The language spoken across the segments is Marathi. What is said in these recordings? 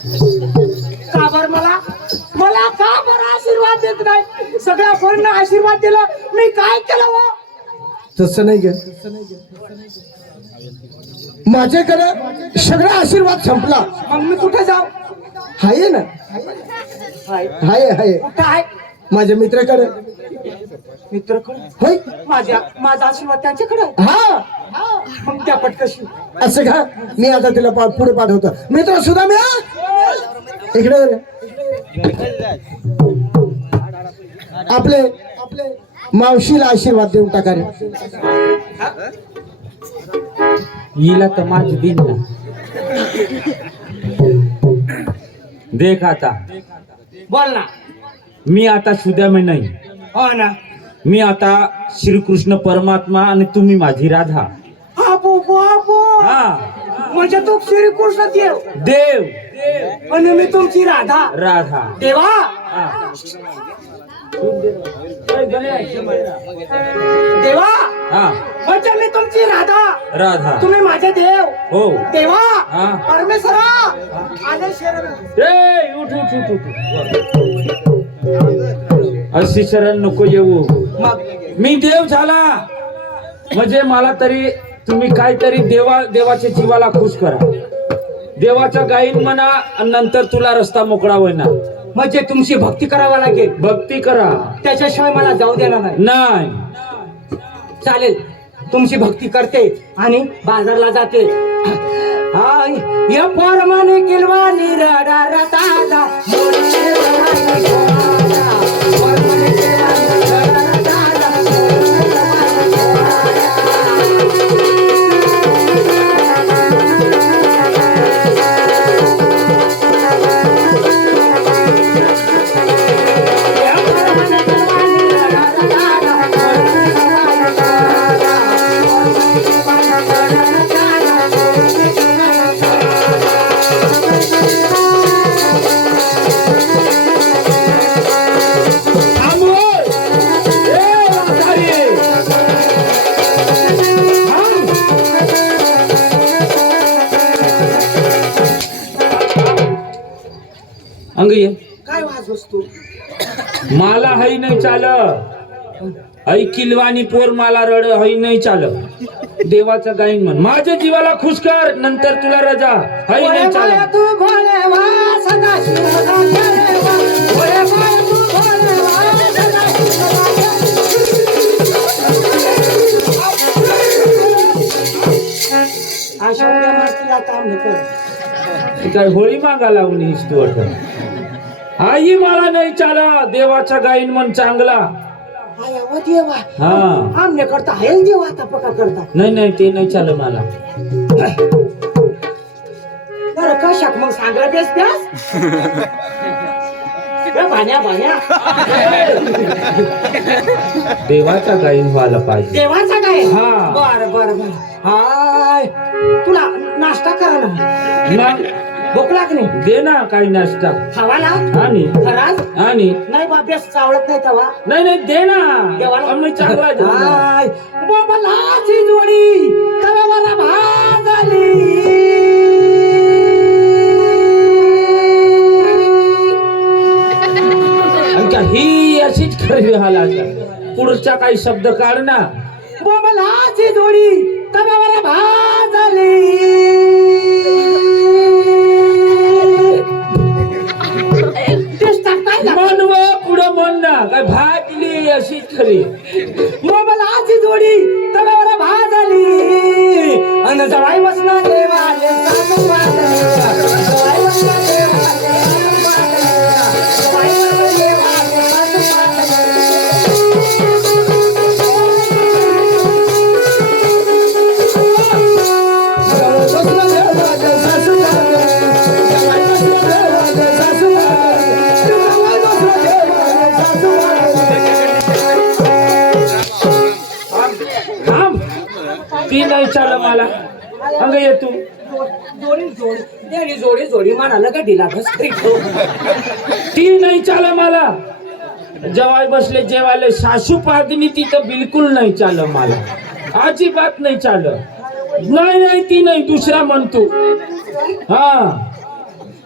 का बर मला? मला का बरं आशीर्वाद देत नाही? सगळ्या पोरींना आशीर्वाद दिला. मी काय केलं हो? तसं नाही गे माझ्याकडे सगळा आशीर्वाद संपला. मग मी कुठे जाऊ? हाय ना? हाय. हाय आहे माझ्या मित्राकडे. मित्रकडे? होय. माझ्या माझा आशीर्वाद त्यांच्याकडे. हा. मग त्या पटकशी. असं का? मी आता तिला पुढे पाठवतो. मित्र सुद्धा मी इकडे. आपले आपले मावशीला आशीर्वाद देऊन टाका रे. हिला तर माझी दिन ना. देख आता. बोल ना. मी आता सुद्यामे नाही. हो ना. मी आता श्रीकृष्ण परमात्मा आणि तुम्ही माझी राधा. आबो बाबो. हा. म्हणजे तू श्रीकृष्ण देव. देव. आणि मी तुमची राधा. राधा. देवा. हा. देवा. म्हणजे मी तुमची राधा. राधा. तुम्ही माझे देव. हो. देवा. हा. परमेश्वरा. आले शरण. ए उठ उठ उठ उठ. अशी शरण नको येऊ. मी देव झाला. म्हणजे मला तरी तुम्ही काहीतरी देवा देवाच्या जीवाला खुश करा. देवाचा गाईन म्हणा नंतर तुला रस्ता मोकळा होईना. म्हणजे तुमची भक्ती करावा लागेल. भक्ती करा. त्याच्याशिवाय मला जाऊ देणार नाही. नाही. चालेल. तुमची भक्ती करते आणि बाजारला जाते. हाय, या परमाने किलवानी नाही चाल किलवानी पोर मला रड हई नाही चाल देवाचा गाईन म्हण माझ्या जीवाला खुश कर नंतर तुला रजा हई नाही चाल. काय होळी मागा लावून हीच तू वाटत आई मला नाही चाला देवाचा गाईन म्हण चांगला. देवा. हा. आमने करता हेच देव आता पका करता. नाही नाही ते नाही चाल मला. बरं कशाक मग सांगला बेस प्यास ए, भाण्या भाण्या. देवाचा गाईन व्हायला पाहिजे. देवाचा काय हा. बर बर बर. हाय. तुला नाश्ता करा ना. मग भूक लागली दे ना काही नाश्ता खावा ना? आणि? खराच आणि? नाही बाप्यास चावळत नाही तवा. नाही नाही दे ना. देवाला आम्ही चांगला आहे. हाय. बोंबलाची जोडी तव्यावर भाजली. आणि का ही अशीच खरी हाला पुढचा काही शब्द काढ ना बोंबलाची जोडी तव्यावर भाजली. अंग ये तू. जोडी जोडी देणी जोडी जोडी म्हणाला का दिला घसरी ती नाही चाल मला. जेवाय बसले जेवायला सासू पादनी ती तर बिलकुल नाही चाल मला. अजिबात नाही चाल. नाही नाही ती नाही दुसरा म्हणतो. हा.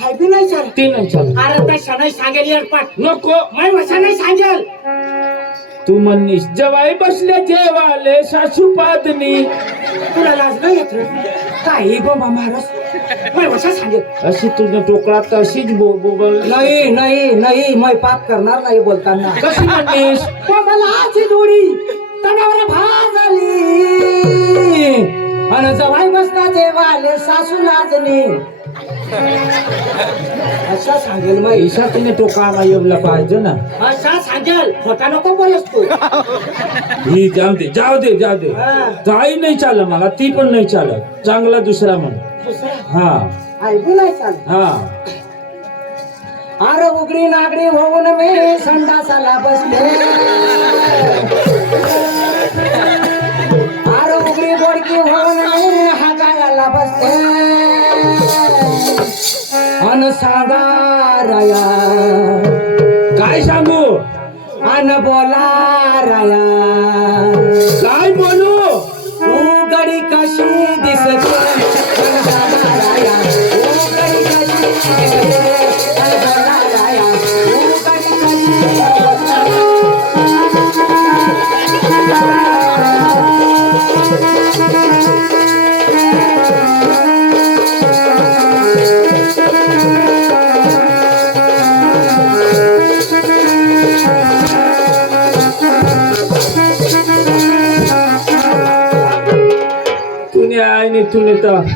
हाय बी नाही सर ते नाही चालत अरे त्या शनाई सांगेल एअरपाट नको. मै वशा नाही सांगेल. तू म्हणनीस जवाई बसले जेवाले सासू पादनी तुला लाज नाही येत रे? काही गो वशा सांगेल. अशी तुझ्या टोकळा तशीच बो बोबल. नाही नाही नाही मै पाप करणार नाही बोलताना. कशी म्हणलीस पण मला आजची जोडी? तणावर भार झाली आणि जवाई बसता वाले सासू लाजली. अशा सांगेल मै ईशा तुने टोका येवला पाहिजे ना. अशा सांगेल. खोटा नको बोलस तू. ही जाऊ दे जाऊ दे जाऊ दे. काही नाही चालत मला ती पण नाही चालत. चांगला दुसरा म्हण दुसरा? हा. ऐकू नाही चाल हा. अरे उघडी नागडी होऊन मी संडासाला बसले. राया काय सांगू? अन बोला राया काय बोलू? तू गडी कशी दिसते? अन सांगा राया कशी दिसते? तुने आईने तुने तर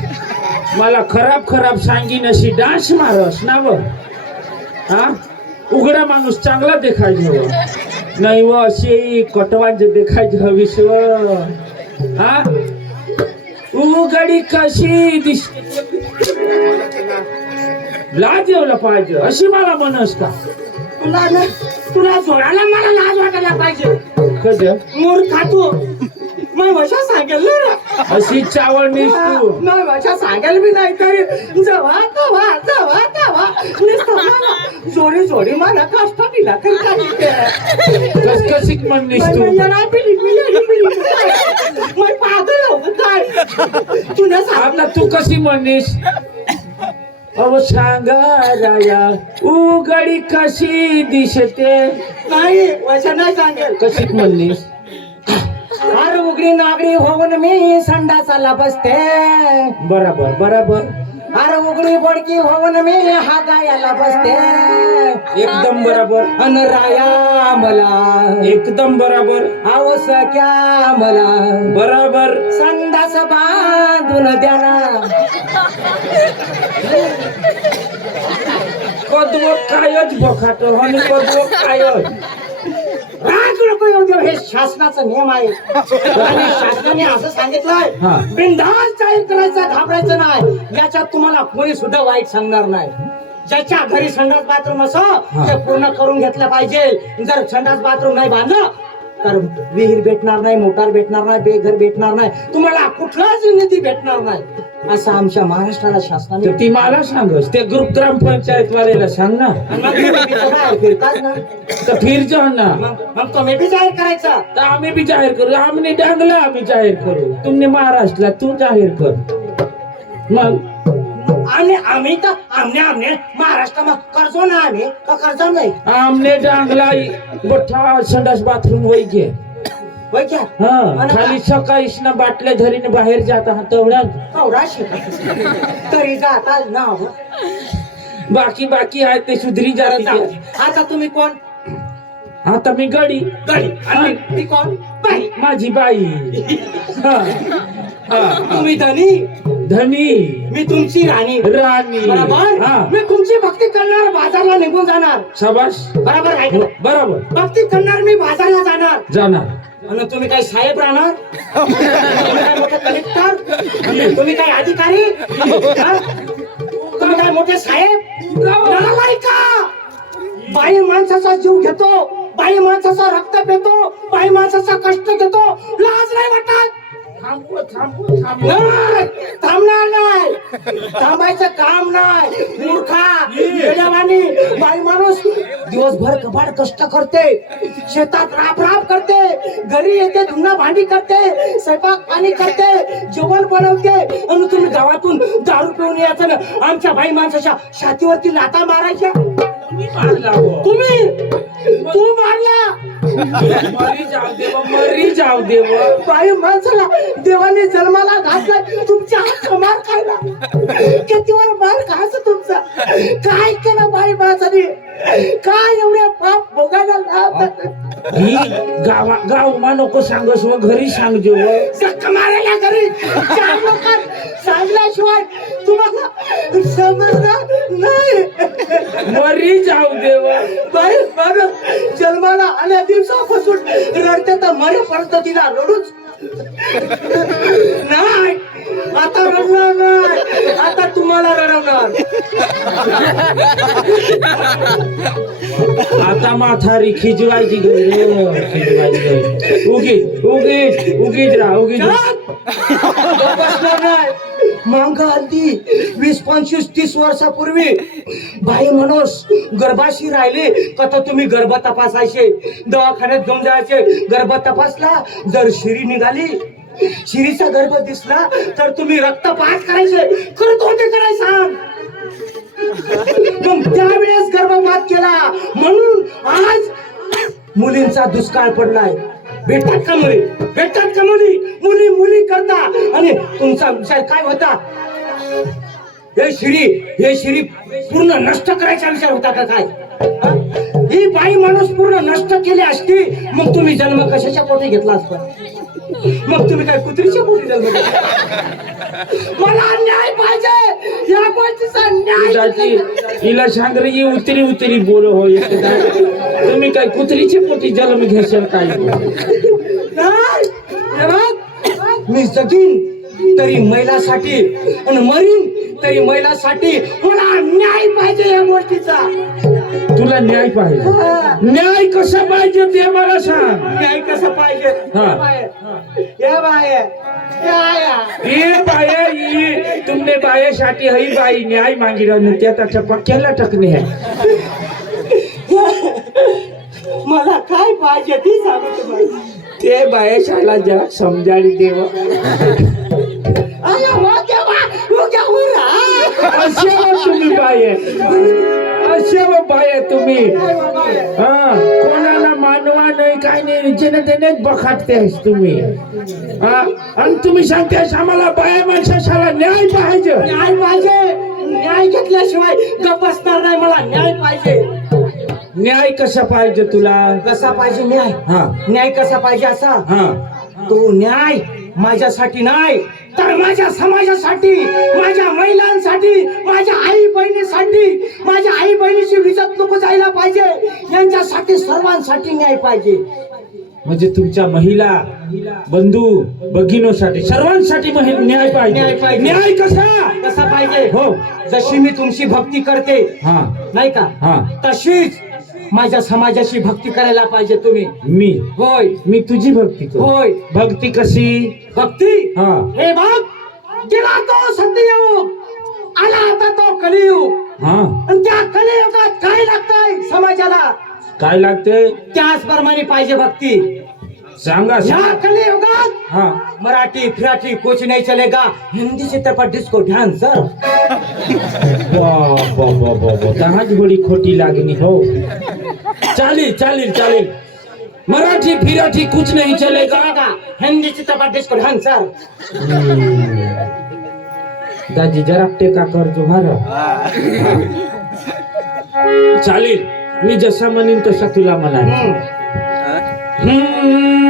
मला खराब खराब सांगीन अशी डान्स मारस ना व? हा? उघडा माणूस चांगला देखायचं हवं नाही व अशी कटवांचे देखायचे हवीस व. हा? उघडी कशी दिस लाज येवला पाहिजे अशी मला मन का? तुला ना तुला जोडायला मला लाज वाटायला पाहिजे. कधी मूर्खा तू मग भाषा सांगेल ना रे. अशी चावळ मीस तू. मग भाषा सांगेल बी नाही तरी. जवा तवा जवा तवा. नुसतं मला जोडी जोडी मला कष्ट दिला तर काही कस कशीक म्हणलीस तू? तुला सांग आता तू कशी म्हणलीस? अव सांगा राया उघडी कशी दिसते? नाही वशा नाही सांगेल. कशी म्हणलीस? अरे उघडी नागडी होऊन मी संडासाला बसते. बराबर बराबर. अरे उघडी बडकी होऊन मी हा गायाला बसते. एकदम बराबर. अन राया मला. एकदम बराबर. आवस क्या मला. बराबर. संडास बांधून द्या ना कदव कायच बखाट आणि कदव कायच. नको येऊ देऊ. हे शासनाचा नियम आहे. आणि शासनाने असं सांगितलंय. बिनधास्त जाहीर करायचं घाबरायचं नाही. याच्यात तुम्हाला कोणी सुद्धा वाईट सांगणार नाही. ज्याच्या घरी संडास बाथरूम असो ते पूर्ण करून घेतलं पाहिजे. जर संडास बाथरूम नाही बांधलं तर विहीर भेटणार नाही मोटार भेटणार नाही बेघर भेटणार नाही. तुम्हाला कुठलाच निधी भेटणार नाही. असं आमच्या महाराष्ट्राला शासनाने तर ती मला सांगस ते ग्रुप ग्रामपंचायत वाल्याला सांग ना. आणि मग तुम्ही फिरताच ना. तर फिर जा ना. मग मग तुम्ही बी जाहीर करायचा. तर आम्ही बी जाहीर करू. आम्ही डांगला आम्ही जाहीर करू. तुमने महाराष्ट्राला तू जाहीर कर. मग आम्ही आम्ही तर आमने आमने महाराष्ट्रात कर्जो ना आम्ही? का कर्ज नाही? आमने डांगला मोठा संडास बाथरूम वही घे. हा खाली सकाळीच ना बाटल्या धरीने बाहेर जात आहात तेवढ्याच कवडा तरी जाता ना हो. बाकी बाकी आहे ते सुधरी जरा जाते. आता तुम्ही कोण? आता मी गडी. गडी. आणि ती कोण? बाई. माझी बाई. हा. हा. तुम्ही धनी? धनी मी तुमची राणी. राणी. बरोबर? हा. मी तुमची भक्ती करणार बाजारला निघून जाणार. शाबास. बरोबर आहे का? बरोबर. भक्ती करणार मी बाजारला जाणार. जाणार. आणि तुम्ही काय साहेब राहणार? तुम्ही काय मोठे कलेक्टर? तुम्ही काय अधिकारी? हा? तुम्ही काय मोठे साहेब? नाही का बाई माणसाचा जीव घेतो बाई माणसाचा रक्त पितो बाई माणसाचा कष्ट घेतो. लाज नाही वाटत. नाही, थांबणार नाही. थांबायचं काम नाही. मूर्खा येड्यावानी बाई माणूस दिवसभर कबाड कष्ट करते शेतात राब राब करते घरी येते धुणा भांडी करते स्वयंपाक पाणी करते जेवण बनवते आणि तुम्ही गावातून दारू पिऊन यायचं ना आमच्या बाई माणसाच्या छातीवरती लाता मारायच्या. मी मारला हो. तुम्ही? तू मारला. मरी जाऊ दे व, मरी जाऊ दे व. बाई माणसाला देवाने जन्माला घातलाय तुमच्या हात मार खायला. कितीवर मार खायचं तुमचा? काय केलं बाई माणसाने काय एवढे पाप भोगायला लावतात ही गावा गाव मा नको सांगस व घरी सांगजो. जख मारायला घरी चार लोकांत सांगल्याशिवाय तुम्हाला समजणार नाही मरी जाऊ दे व. बाई माणूस जन्माला आल्या दिवसापासून रडते तर मरेपर्यंत तिला रडूच नाही आता रडणार नाही. आता तुम्हाला रडवणार. आता माथारी खिजवायची खिजवायची. उगीच उगीच उगीच राहा उगीच. नाही. मांग आधी वीस पंचवीस तीस वर्षापूर्वी. बाई माणूस गर्भाशी राहिले का तर तुम्ही गर्भ तपासायचे? दवाखान्यात घेऊन जायचे. गर्भ तपासला जर शिरी निघाली शिरीचा गर्भ दिसला तर तुम्ही रक्तपात करायचे. करत होते करायचा त्यावेळेस गर्भपात केला. म्हणून आज मुलींचा दुष्काळ पडलाय. भेटतात का मुली? भेटतात का मुली? मुली मुली करता. आणि तुमचा विचार काय होता? हे शिरी हे शिरी पूर्ण नष्ट करायचा विचार होता का काय? ही? बाई माणूस पूर्ण नष्ट केली असती मग तुम्ही जन्म कशाच्या पोटी घेतला असता? मग तुम्ही काय कुत्रीच्या पोटी जन्म मला अन्याय पाहिजे! दुधाची हिला सांग रे ही उतरी उतरी बोल हो. तुम्ही काय कुत्रीचे पोटी जन्म घेशाल काय? मी जगीन तरी महिलासाठी आणि मरीन. तरी महिलासाठी मला न्याय पाहिजे या गोष्टीचा. तुला न्याय पाहिजे. न्याय कसा पाहिजे ते मला सांग. न्याय कसं पाहिजे? हा. हे बाय हे बाय हे आया. ये बाया ये तुमने बायासाठी हई बाई न्याय मागी राहिली त्याचा टप्पा केला टकणे है मला काय पाहिजे ती सांगू तुम्हाला. ते बायाशाला जरा देव. हो देवा, हा. असे व तुम्ही बाय. असे व बाय तुम्ही. हा कोणाला मानवा नाही काय नाही जनतेने बखाटतेस तुम्ही. हा आणि तुम्ही सांगतेस आम्हाला बाया माणसाला न्याय पाहिजे. न्याय पाहिजे. न्याय घेतल्याशिवाय गप बसणार नाही मला न्याय पाहिजे. न्याय कसा पाहिजे तुला? कसा पाहिजे न्याय? हा. न्याय कसा पाहिजे असा? हा. तो न्याय माझ्यासाठी नाही. तर माझ्या समाजासाठी माझ्या महिलांसाठी माझ्या आई बहिणीसाठी माझ्या आई बहिणीची विजत नको जायला पाहिजे. यांच्यासाठी सर्वांसाठी न्याय पाहिजे. म्हणजे तुमच्या महिला बंधू भगिनीसाठी सर्वांसाठी महि- न्याय पाहिजे. न्याय पाहिजे. न्याय कसा? कसा पाहिजे? हो. जशी मी तुमची भक्ती करते हा. नाही का? हा. तशीच माझ्या समाजाची भक्ती करायला पाहिजे तुम्ही. मी? होय. मी तुझी भक्ती करू? होय. भक्ती कशी? भक्ती? हा. हे बघ गेला तो सत्ययुग आला आता तो कलियुग. हा. आणि त्या कलियुगात काय लागतंय समाजाला? काय लागते त्याचप्रमाणे पाहिजे भक्ती. सांगा. सांगा. कलियुगात हा. मराठी फिराठी कुछ नहीं चलेगा. हिंदी चित्रपट डिस्को ध्यान सर वा वा वा वा वा दहाच खोटी लागणी हो. चालेल चालेल चालेल मराठी फिराठी कुछ नहीं चलेगा. हिंदी चित्रपट डिस्को ध्यान सर। दाजी जरा टेका करतो मार चालेल मी जसा म्हणेन तसा तुला हम्म. हम्म.